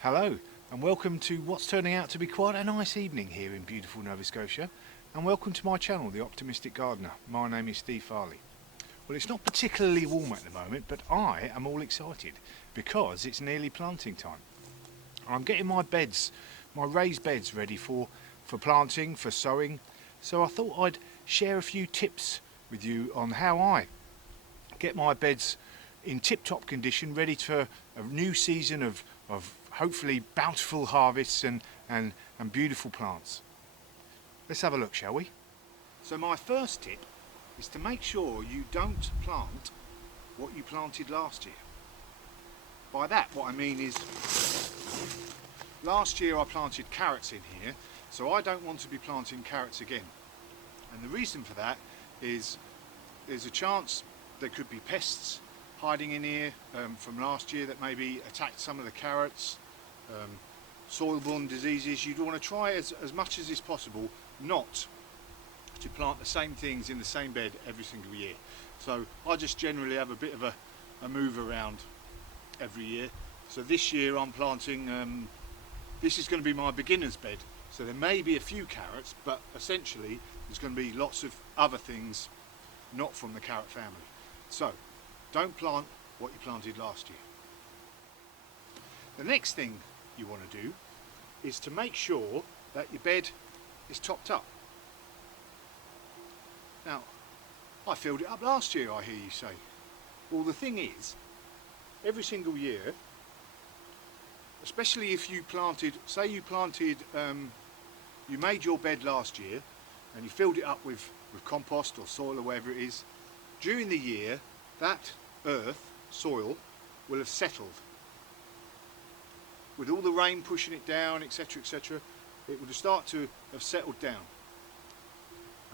Hello, and welcome to what's turning out to be quite a nice evening here in beautiful Nova Scotia, and welcome to my channel, The Optimistic Gardener. My name is Steve Farley. Well, it's not particularly warm at the moment, but I am all excited because it's nearly planting time. I'm getting my beds, my raised beds ready for planting, for sowing, so I thought I'd share a few tips with you on how I get my beds in tip-top condition, ready for a new season of hopefully bountiful harvests and beautiful plants. Let's have a look, shall we? So my first tip is to make sure you don't plant what you planted last year. By that, what I mean is, last year I planted carrots in here, so I don't want to be planting carrots again. And the reason for that is there's a chance there could be pests hiding in here from last year that maybe attacked some of the carrots, soil-borne diseases. You'd want to try as much as is possible not to plant the same things in the same bed every single year. So I just generally have a bit of a move around every year. So this year I'm planting, this is going to be my beginner's bed. So there may be a few carrots, but essentially there's going to be lots of other things not from the carrot family. So don't plant what you planted last year. The next thing you want to do is to make sure that your bed is topped up. Now, I filled it up last year, I hear you say. Well, the thing is, every single year, especially if you planted, say you planted, you made your bed last year and you filled it up with compost or soil or whatever it is, during the year that earth, soil, will have settled. With all the rain pushing it down, etc., etc., it would start to have settled down.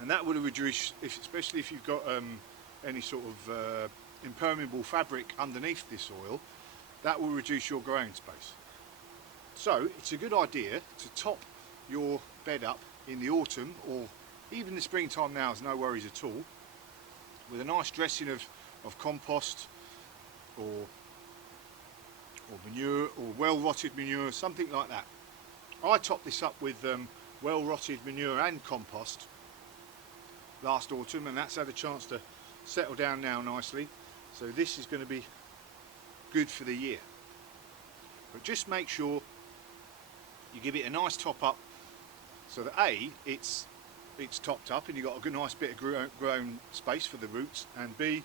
And that would have reduced, especially if you've got any sort of impermeable fabric underneath this soil, that will reduce your growing space. So it's a good idea to top your bed up in the autumn, or even the springtime now is no worries at all, with a nice dressing of compost or manure, or well rotted manure, something like that. I topped this up with well rotted manure and compost last autumn, and that's had a chance to settle down now nicely. So this is going to be good for the year. But just make sure you give it a nice top up so that A, it's topped up and you've got a good nice bit of grown space for the roots, and B,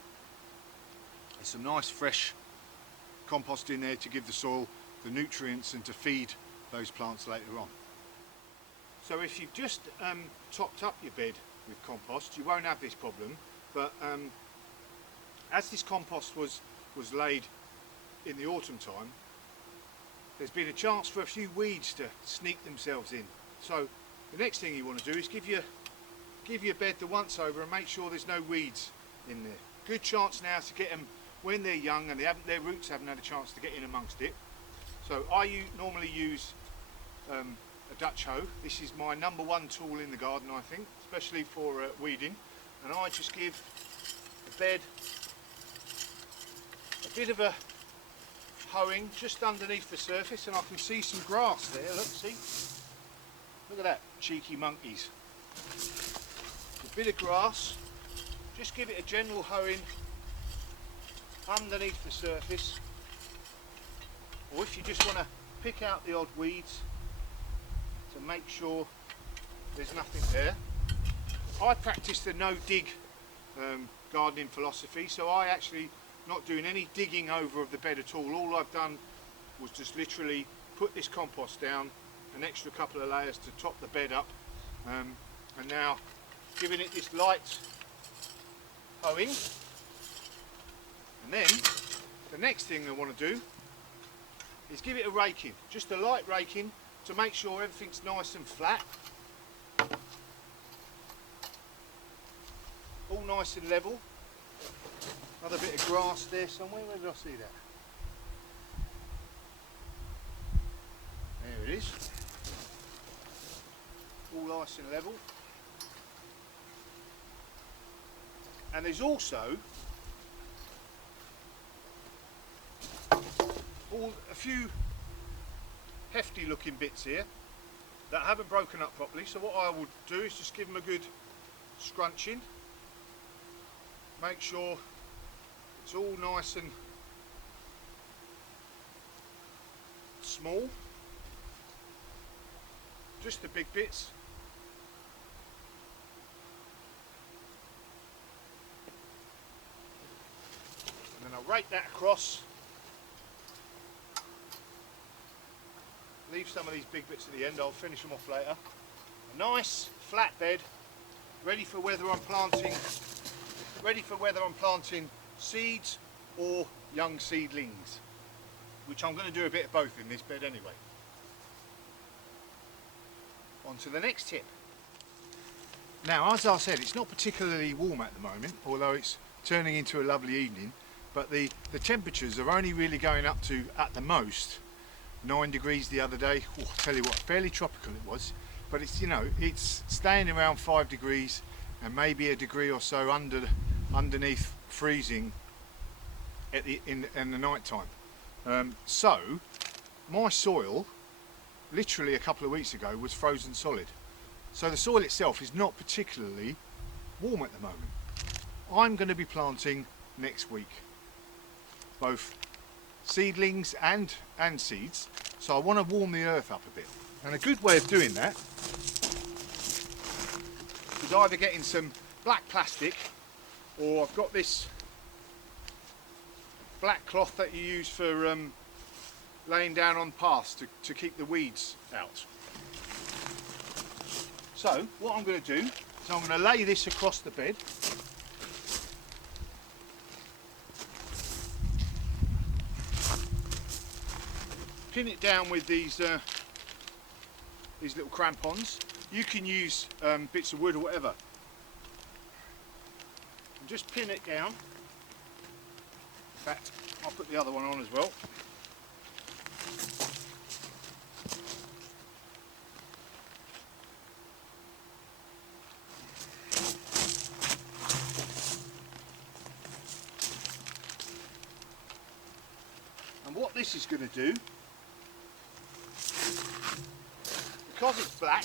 there's some nice fresh compost in there to give the soil the nutrients and to feed those plants later on. So if you've just topped up your bed with compost, you won't have this problem, but as this compost was laid in the autumn time, there's been a chance for a few weeds to sneak themselves in. So the next thing you want to do is give your bed the once over and make sure there's no weeds in there. Good chance now to get them when they're young and their roots haven't had a chance to get in amongst it. So I normally use a Dutch hoe. This is my number one tool in the garden, I think, especially for weeding. And I just give the bed a bit of a hoeing just underneath the surface, and I can see some grass there. Look, see? Look at that, cheeky monkeys. A bit of grass. Just give it a general hoeing underneath the surface, or if you just want to pick out the odd weeds to make sure there's nothing there. I practice the no dig gardening philosophy, so I actually not doing any digging over of the bed at all. All I've done was just literally put this compost down, an extra couple of layers to top the bed up, and now giving it this light hoeing. And then the next thing I want to do is give it a raking, just a light raking to make sure everything's nice and flat, all nice and level. Another bit of grass there somewhere, where did I see that? There it is, all nice and level. And there's also a few hefty looking bits here that haven't broken up properly. So what I will do is just give them a good scrunching. Make sure it's all nice and small. Just the big bits. And then I'll rake that across. Leave some of these big bits at the end, I'll finish them off later. A nice flat bed, ready for whether I'm planting seeds or young seedlings, which I'm going to do a bit of both in this bed anyway. On to the next tip. Now, as I said, it's not particularly warm at the moment, although it's turning into a lovely evening, but the temperatures are only really going up to, at the most, 9 degrees the other day. Oh, I tell you what, fairly tropical it was, but it's, you know, it's staying around 5 degrees and maybe a degree or so underneath freezing in the night time. So my soil literally a couple of weeks ago was frozen solid, so the soil itself is not particularly warm at the moment. I'm going to be planting next week both seedlings and seeds, so I want to warm the earth up a bit, and a good way of doing that is either getting some black plastic, or I've got this black cloth that you use for laying down on paths to keep the weeds out. So what I'm going to do is I'm going to lay this across the bed. Pin it down with these little crampons. You can use bits of wood or whatever. And just pin it down. In fact, I'll put the other one on as well. And what this is going to do, because it's black,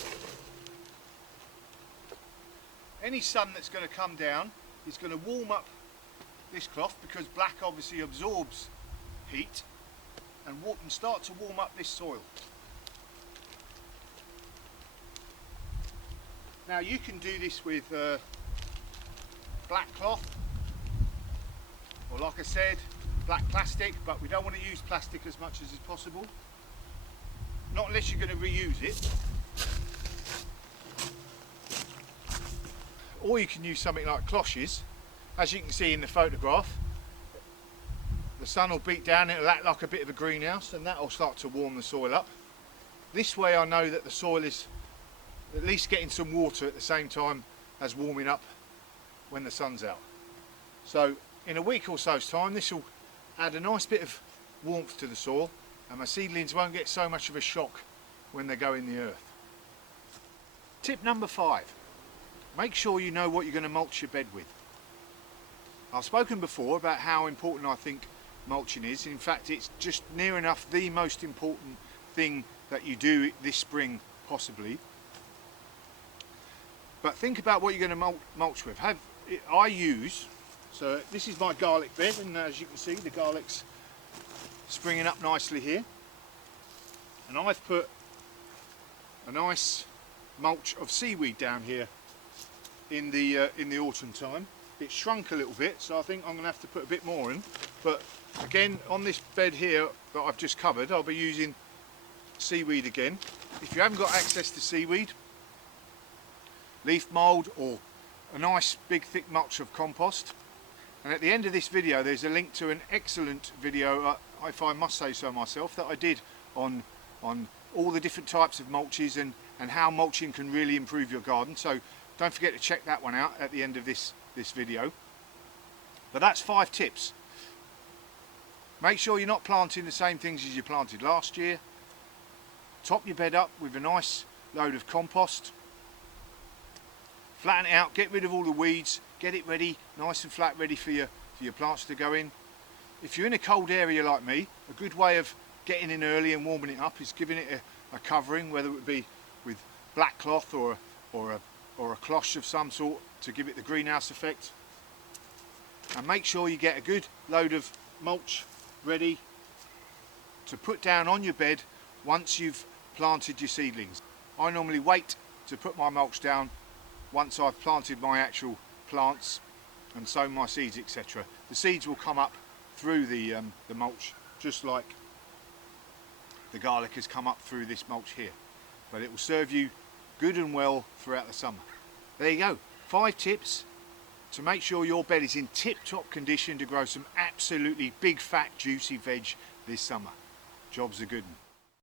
any sun that's going to come down is going to warm up this cloth, because black obviously absorbs heat, and start to warm up this soil. Now you can do this with black cloth, or like I said, black plastic, but we don't want to use plastic as much as is possible. Not unless you're going to reuse it. Or you can use something like cloches. As you can see in the photograph, the sun will beat down, it'll act like a bit of a greenhouse, and that will start to warm the soil up. This way I know that the soil is at least getting some water at the same time as warming up when the sun's out. So in a week or so's time, this will add a nice bit of warmth to the soil, and my seedlings won't get so much of a shock when they go in the earth. Tip number 5. Make sure you know what you're going to mulch your bed with. I've spoken before about how important I think mulching is. In fact, it's just near enough the most important thing that you do this spring, possibly. But think about what you're going to mulch with. So this is my garlic bed, and as you can see, the garlic's springing up nicely here. And I've put a nice mulch of seaweed down here in the autumn time. It's shrunk a little bit, so I think I'm going to have to put a bit more in. But again, on this bed here that I've just covered, I'll be using seaweed again. If you haven't got access to seaweed, leaf mould, or a nice big thick mulch of compost. And at the end of this video there's a link to an excellent video, if I must say so myself, that I did on all the different types of mulches and how mulching can really improve your garden. So don't forget to check that one out at the end of this video. But that's 5 tips. Make sure you're not planting the same things as you planted last year. Top your bed up with a nice load of compost. Flatten it out, get rid of all the weeds, get it ready, nice and flat, ready for your plants to go in. If you're in a cold area like me, a good way of getting in early and warming it up is giving it a covering, whether it be with black cloth or a cloche of some sort to give it the greenhouse effect. And make sure you get a good load of mulch ready to put down on your bed once you've planted your seedlings. I normally wait to put my mulch down once I've planted my actual plants and sown my seeds, etc. The seeds will come up through the mulch, just like the garlic has come up through this mulch here. But it will serve you good and well throughout the summer. There you go, 5 tips to make sure your bed is in tip-top condition to grow some absolutely big, fat, juicy veg this summer. Job's a good one.